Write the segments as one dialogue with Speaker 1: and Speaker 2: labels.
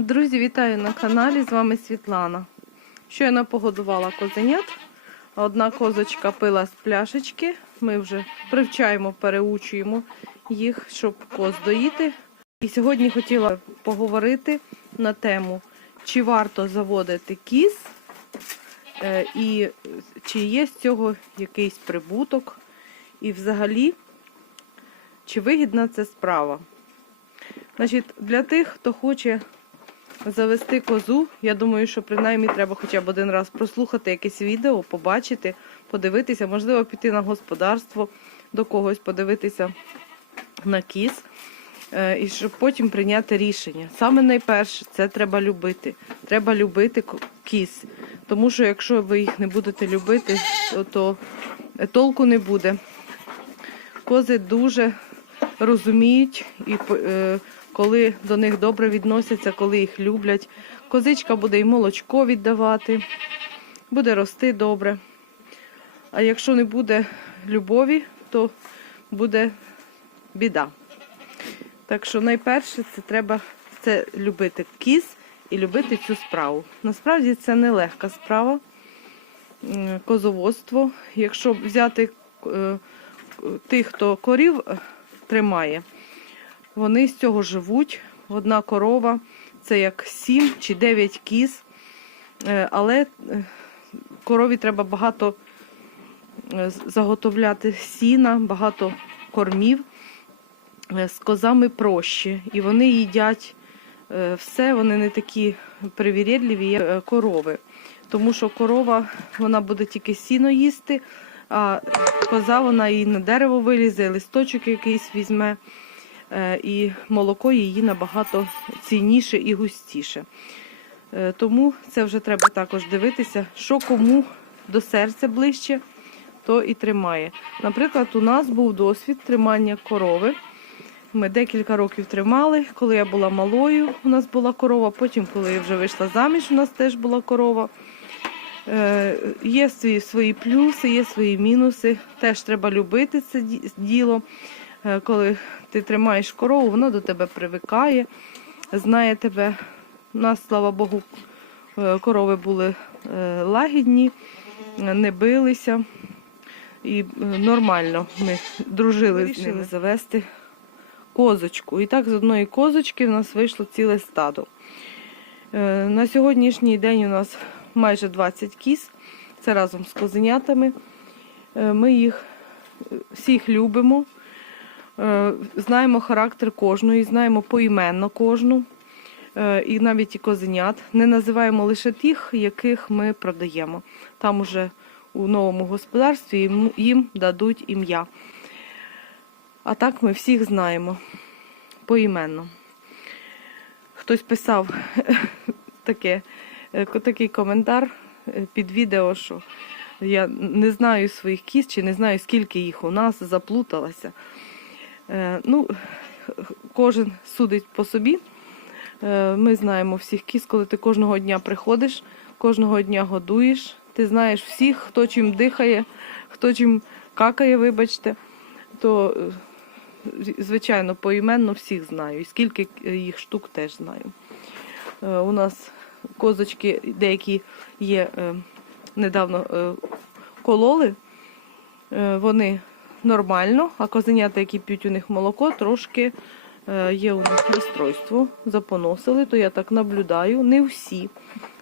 Speaker 1: Друзі, вітаю на каналі. З вами Світлана. Щойно погодувала козенят. Одна козочка пила з пляшечки. Ми вже привчаємо, переучуємо їх, щоб коз доїти. І сьогодні хотіла поговорити на тему, чи варто заводити кіз, е, і чи є з цього якийсь прибуток, і взагалі, чи вигідна це справа. Значить, для тих, хто хоче завести козу, я думаю, що принаймні треба хоча б один раз прослухати якесь відео, побачити, подивитися, можливо, піти на господарство до когось, подивитися на кіз, е, і щоб потім прийняти рішення. Саме найперше, це треба любити. Треба любити кіз. Тому що якщо ви їх не будете любити, то, то толку не буде. Кози дуже розуміють і е, коли до них добре відносяться, коли їх люблять. Козичка буде і молочко віддавати, буде рости добре. А якщо не буде любові, то буде біда. Так що найперше це треба це любити кіз і любити цю справу. Насправді це нелегка справа. Козоводство. Якщо взяти е, тих, хто корів е, тримає, вони з цього живуть. Одна корова це як 7 чи 9 кіз. Е, Але е, корові треба багато е, заготовляти сіна, багато кормів. З козами проще. І вони їдять все, вони не такі привірєдливі, як корови. Тому що корова вона буде тільки сіно їсти, а коза вона і на дерево вилізе, і листочок якийсь візьме, і молоко її набагато цінніше і густіше. Е, Тому це вже треба також дивитися, що кому до серця ближче, то і тримає. Наприклад, у нас був досвід тримання корови. Ми декілька років тримали. Коли я була малою, у нас була корова. Потім, коли я вже вийшла заміж, у нас теж була корова. Е, Є свої, свої плюси, є свої мінуси. Теж треба любити це діло. Е, Коли ти тримаєш корову, вона до тебе привикає, знає тебе. У нас, слава Богу, е, корови були е, лагідні, не билися. І нормально ми дружили з ними завести козочку. І так з одної козочки в нас вийшло ціле стадо. На сьогоднішній день у нас майже 20 кіз. Це разом з козенятами. Ми їх всіх любимо, знаємо характер кожної, знаємо поіменно кожну. Е, І навіть і козенят. Не називаємо лише тих, яких ми продаємо. Там уже у новому господарстві їм- дадуть ім'я. А так ми всіх знаємо поіменно. Хтось писав таке, е, такий коментар е, під відео, що я не знаю своїх кіз, чи не знаю, скільки їх у нас, заплуталася. Е, Ну, кожен судить по собі. Е, Ми знаємо всіх кіз, коли ти кожного дня приходиш, кожного дня годуєш. Ти знаєш всіх, хто чим дихає, хто чим какає, вибачте, то е, звичайно, поіменно всіх знаю. І скільки їх штук теж знаю. У нас козочки деякі є недавно кололи, вони нормально, а козенята, які п'ють у них молоко, трошки е, є у них розстройство, запоносили, то я так наблюдаю. Не всі,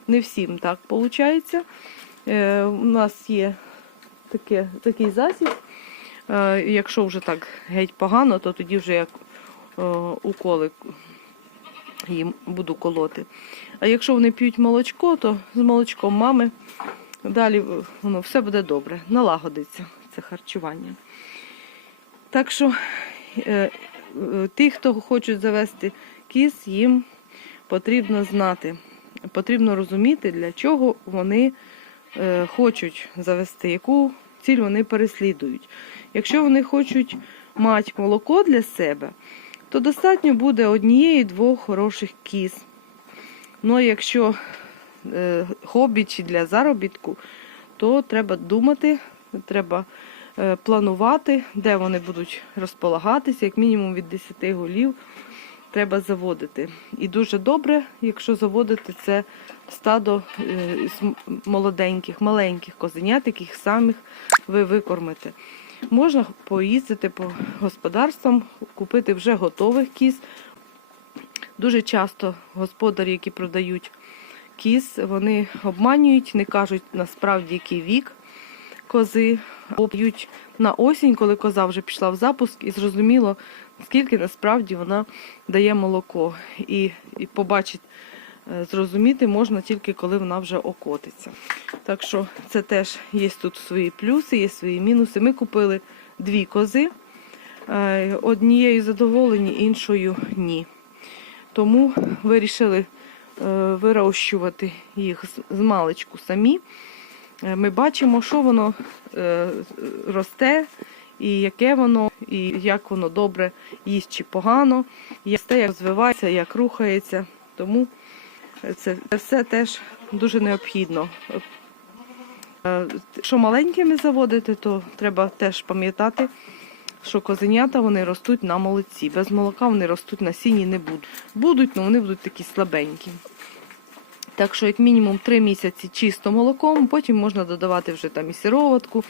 Speaker 1: не всім так виходить. У нас є таке, такий засіб. Е, Якщо вже так геть погано, то тоді вже як е, уколи їм буду колоти. А якщо вони п'ють молочко, то з молочком мами далі е, воно все буде добре, налагодиться це харчування. Так що е, е, ті, хто хочуть завести кіз, їм потрібно знати, потрібно розуміти, для чого вони е, хочуть завести, яку ціль вони переслідують. Якщо вони хочуть мати молоко для себе, то достатньо буде однієї-двох хороших кіз. Ну а якщо хобі чи для заробітку, то треба думати, треба е, планувати, де вони будуть розполагатися, як мінімум від 10 голів. треба заводити. І дуже добре, якщо заводити це стадо е, молоденьких, маленьких козенят, яких самих ви викормите. Можна поїздити по господарствам, купити вже готових кіз. Дуже часто господарі, які продають кіз, вони обманюють, не кажуть насправді, який вік кози, або на осінь, коли коза вже пішла в запуск, і зрозуміло, скільки насправді вона дає молоко. І, і побачить, е, зрозуміти можна тільки коли вона вже окотиться. Так що це теж є тут свої плюси, є свої мінуси. Ми купили дві кози. Е, Однією задоволені, іншою ні. Тому вирішили е, вирощувати їх з маличку самі. Е, Ми бачимо, що воно е, росте, і яке воно, і як воно добре їсть чи погано, як росте, як розвивається, як рухається. Тому це це все теж дуже необхідно. Е, Що маленькими заводити, то треба теж пам'ятати, що козенята вони ростуть на молоці. Без молока вони ростуть на сіні не будуть. Будуть, але вони будуть такі слабенькі. Так що, як мінімум, 3 місяці чисто молоком, потім можна додавати вже там і сироватку,